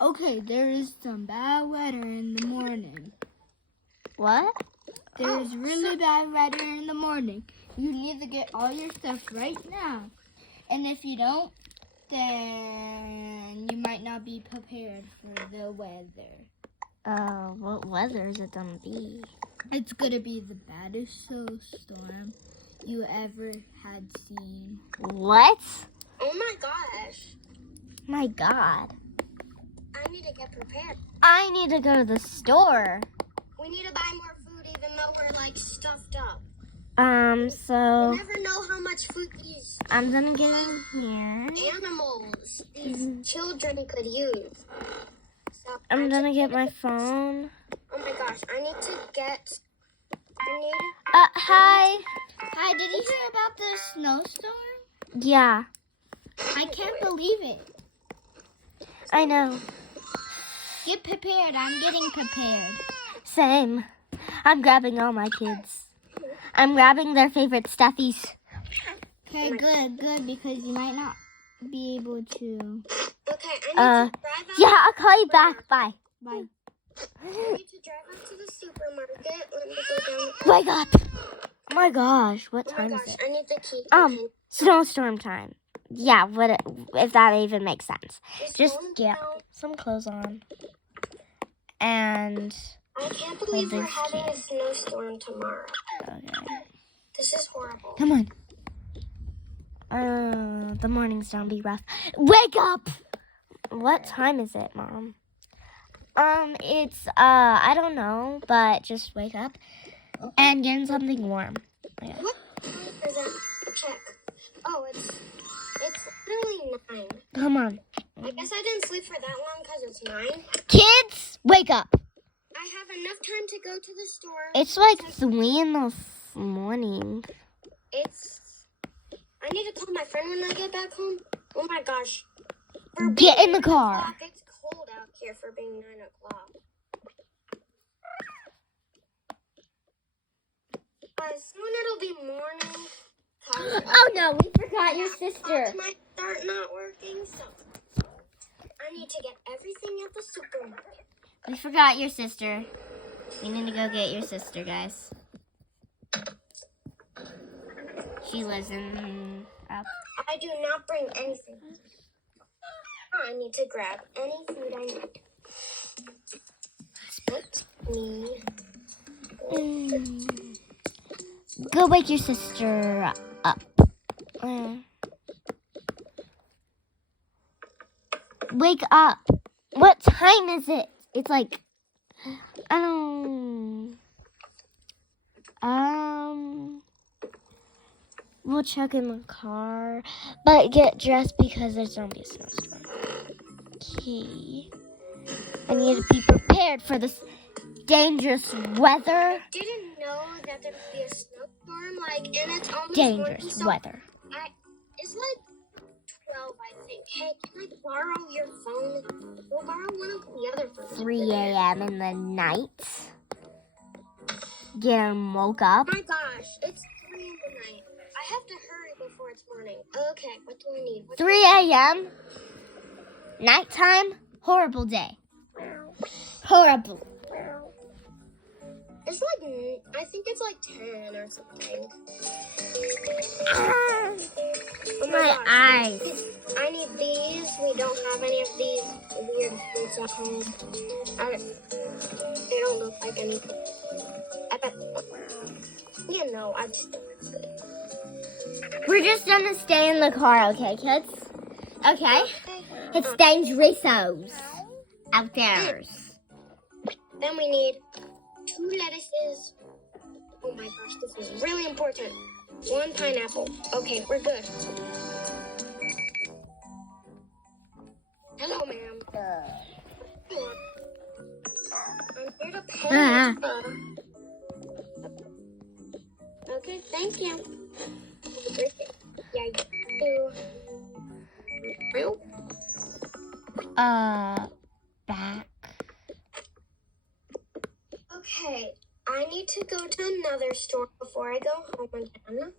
Okay, there is some bad weather in the morning. What? There's really bad weather in the morning. You need to get all your stuff right now. And if you don't, then you might not be prepared for the weather. What weather is it gonna be? It's gonna be the baddest snowstorm you ever had seen. What? Oh my gosh. My God. I need to get prepared. I need to go to the store. We need to buy more food even though we're like stuffed up. So You never know how much food these I'm gonna get in here. animals, these children could use. So I'm gonna get my phone. Oh my gosh, I need. Hi. Hi, did you hear about the snowstorm? Yeah, I can't believe it. I know. Get prepared. I'm getting prepared. Same. I'm grabbing all my kids. I'm grabbing their favorite stuffies. Okay, good, because you might not be able to. Okay, I need to drive out. Yeah, I'll call you back. Bye. Bye. I need to drive out to the supermarket. Let me go down. Wake up. Oh my gosh, what Oh my time gosh, is it? I need the key. Okay. Snowstorm time. Yeah, if that even makes sense. It's Just going get down. some clothes on. And I can't believe we're this having key. a snowstorm tomorrow. okay. This is horrible. Come on. The morning's gonna be rough. Wake up! What time is it, Mom? It's, I don't know, but just wake up and get in something warm. Yeah. What time is it? Check. Oh, it's literally 9. Come on. I guess I didn't sleep for that long because it's 9. Kids, wake up. I have enough time to go to the store. It's like 3 in the morning. I need to call my friend when I get back home. Oh my gosh. Get in the car. It's cold out here for being 9 o'clock. Soon it'll be morning. Oh no, we forgot your sister. Clocks might start not working, so I need to get everything at the supermarket. We forgot your sister. We need to go get your sister, guys. She lives in up. I do not bring anything. I need to grab any food I need. Let me. Go wake your sister up. Wake up. What time is it? It's like, I don't. We'll check in the car, but get dressed because there's gonna be a snowstorm. Okay. I need to be prepared for this dangerous weather. I didn't know that there would be a snowstorm, and it's almost Dangerous morning, so weather. It's like 12, I think. Hey, can I borrow your phone? We'll borrow one of the other phones. 3 a.m. in the night. Getting woke up. Oh my gosh, it's 3 in the night. I have to hurry before it's morning. Okay, what do I need? 3 a.m. Nighttime. Horrible day. Horrible. It's like, I think it's like 10 or something. Oh My gosh. eyes. I need these. We don't have any of these weird fruits at home. They don't look like anything. I bet. I just don't want food. We're just gonna stay in the car, okay, kids? Okay? It's dangerous out there. Then we need 2 lettuces. Oh my gosh, this is really important. 1 pineapple. Okay, we're good. Hello, ma'am. I'm here to pay. Okay, thank you. Have a great day. Yeah, you too. Back. Okay, I need to go to another store before I go home again.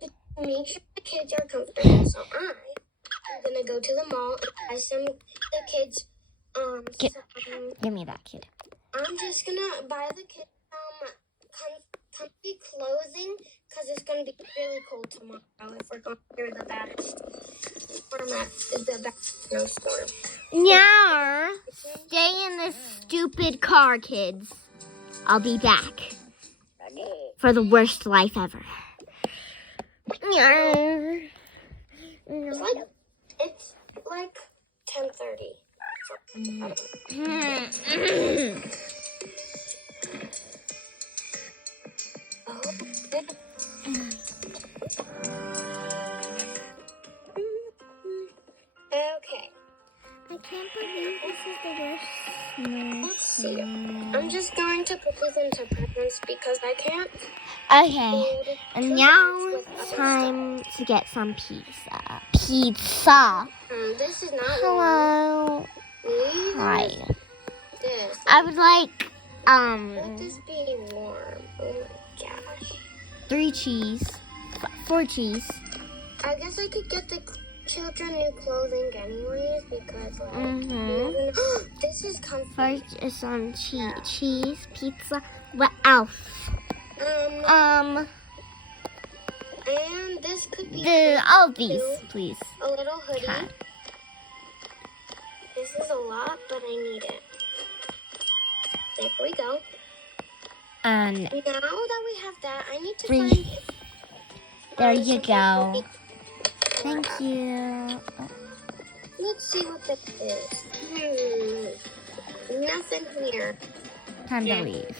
To make sure the kids are comfortable, so I'm gonna go to the mall and buy the kids Give me that, kid. I'm just gonna buy the kids some comfy clothing because it's gonna be really cold tomorrow if we're going through the baddest snowstorm. Yeah. Stay in this stupid car, kids. I'll be back for the worst life ever. Yeah. It's like 10:30. Okay. I can't believe this is the worst Let's see. I'm just going to put these into presents because I can't. Okay, and now it's time to get some pizza. Pizza. This is not Hello. warm. Hi. This. I would like Let this be warm. Oh my gosh. 3 cheese, 4 cheese. I guess I could get the children new clothing anyways because like this is comfy. First is some cheese, pizza. What else? And this could be all these, please. a little hoodie. God. This is a lot, but I need it. There we go. And Now that we have that, I need to Free. find. there you go. Thank you. Let's see what this is. Nothing here. Time to leave.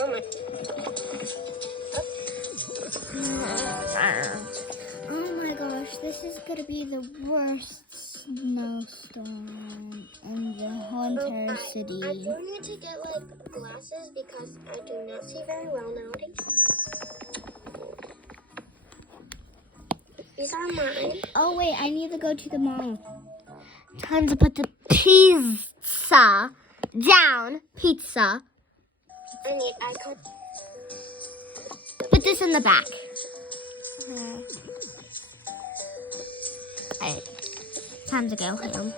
Oh my. Oh my gosh, this is gonna be the worst snowstorm in the whole entire I city. do need to get like glasses because I do not see very well nowadays. These are mine. Oh wait, I need to go to the mall. Time to put the pizza down. Pizza. I need icon. Put this in the back. Alright. Time to go home.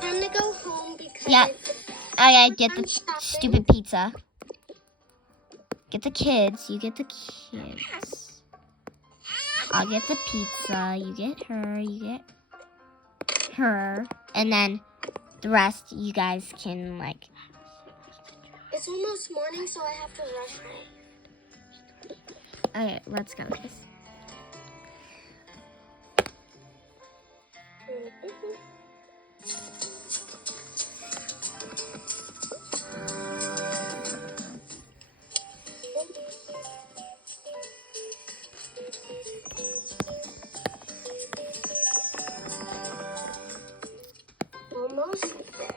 Time to go home because Yeah. I gotta get the stupid pizza. Get the kids. You get the kids. I'll get the pizza. You get her. You get her. And then the rest you guys can like. it's almost morning, so I have to rush home. Okay, let's go, guys. Almost there.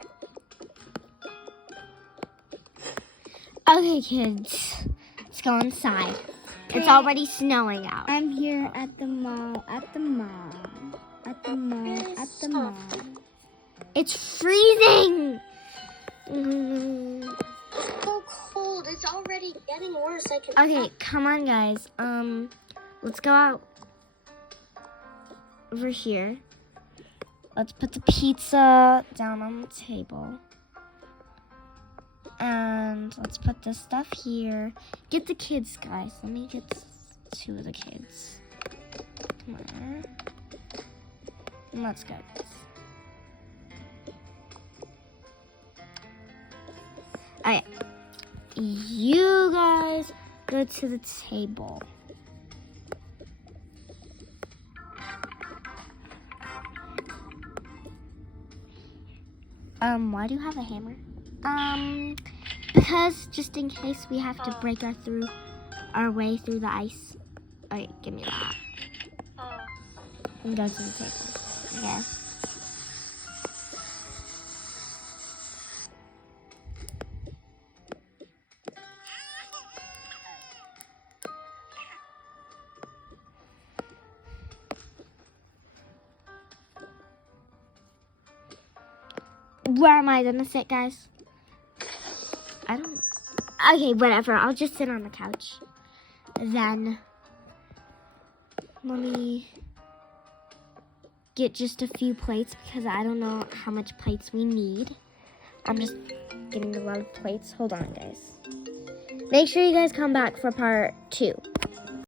Okay, kids. Let's go inside. It's already snowing out. I'm here at the mall, at the mall, at the mall, at the mall. It's freezing. It's so cold. It's already getting worse. I can. Okay, come on, guys. Let's go out over here. Let's put the pizza down on the table. And let's put this stuff here. Get the kids, guys. Let me get 2 of the kids. Come on. And let's go, guys. Alright. You guys go to the table. Why do you have a hammer? Because just in case we have to break our way through the ice. Alright, give me that. And go to the table. Yeah. Where am I gonna sit, guys? I don't know. Okay, whatever. I'll just sit on the couch. Then let me get just a few plates because I don't know how much plates we need. I'm just getting a lot of plates. Hold on, guys. Make sure you guys come back for part 2.